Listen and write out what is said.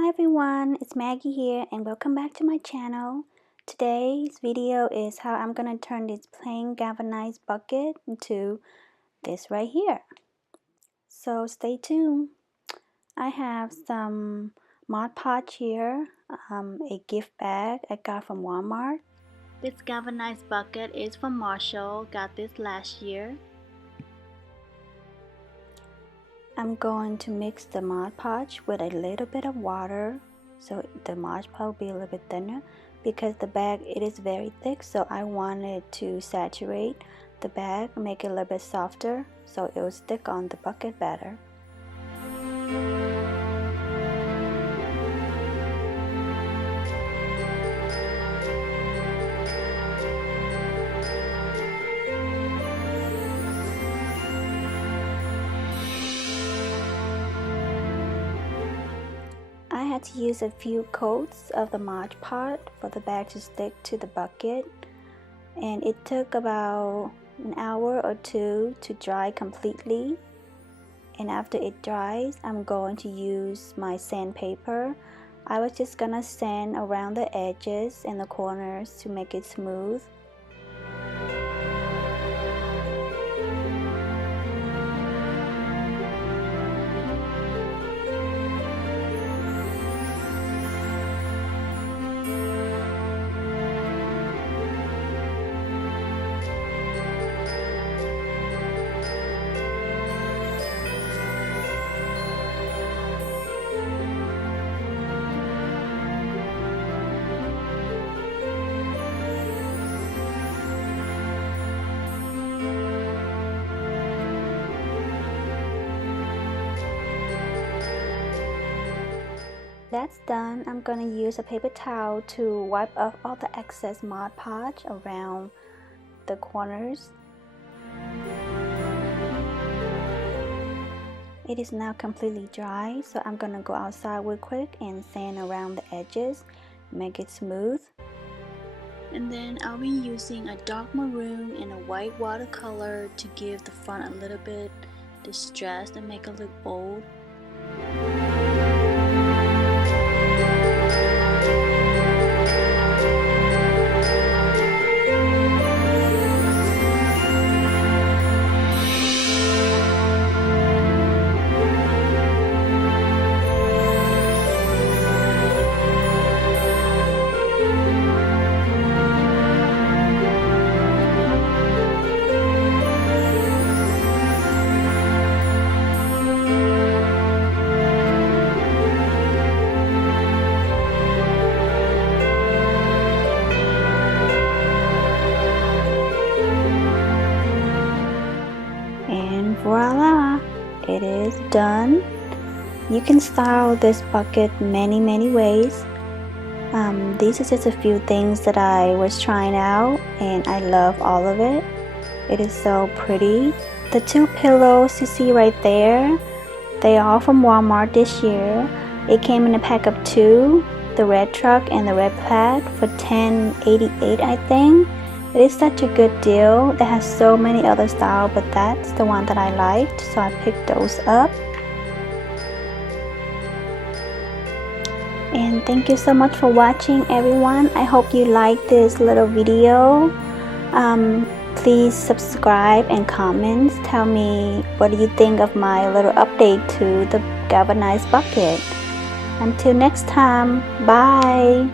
Hi everyone, it's Maggie here and welcome back to my channel. Today's video is how I'm going to turn this plain galvanized bucket into this right here. So stay tuned. I have some Mod Podge here, a gift bag I got from Walmart. This galvanized bucket is from Marshall, got this last year. I'm going to mix the Mod Podge with a little bit of water so the Mod Podge will be a little bit thinner because the bag it is very thick, so I wanted to saturate the bag, make it a little bit softer so it will stick on the bucket better. I had to use a few coats of the Mod Podge for the bag to stick to the bucket, and it took about an hour or two to dry completely. And after it dries, I'm going to use my sandpaper. I was just gonna sand around the edges and the corners to make it smooth. That's done. I'm going to use a paper towel to wipe off all the excess Mod Podge around the corners. It is now completely dry, so I'm going to go outside real quick and sand around the edges, make it smooth. And then I'll be using a dark maroon and a white watercolor to give the front a little bit distressed and make it look old. And voila, it is done. You can style this bucket many ways. These are just a few things that I was trying out and I love all of it. It is so pretty. The two pillows you see right there, they are from Walmart this year. It came in a pack of two, the red truck and the red plaid for $10.88 I think. It is such a good deal. It has so many other styles, but that's the one that I liked, so I picked those up. And thank you so much for watching everyone. I hope you liked this little video. Please subscribe and comment. Tell me what do you think of my little update to the galvanized bucket. Until next time, bye.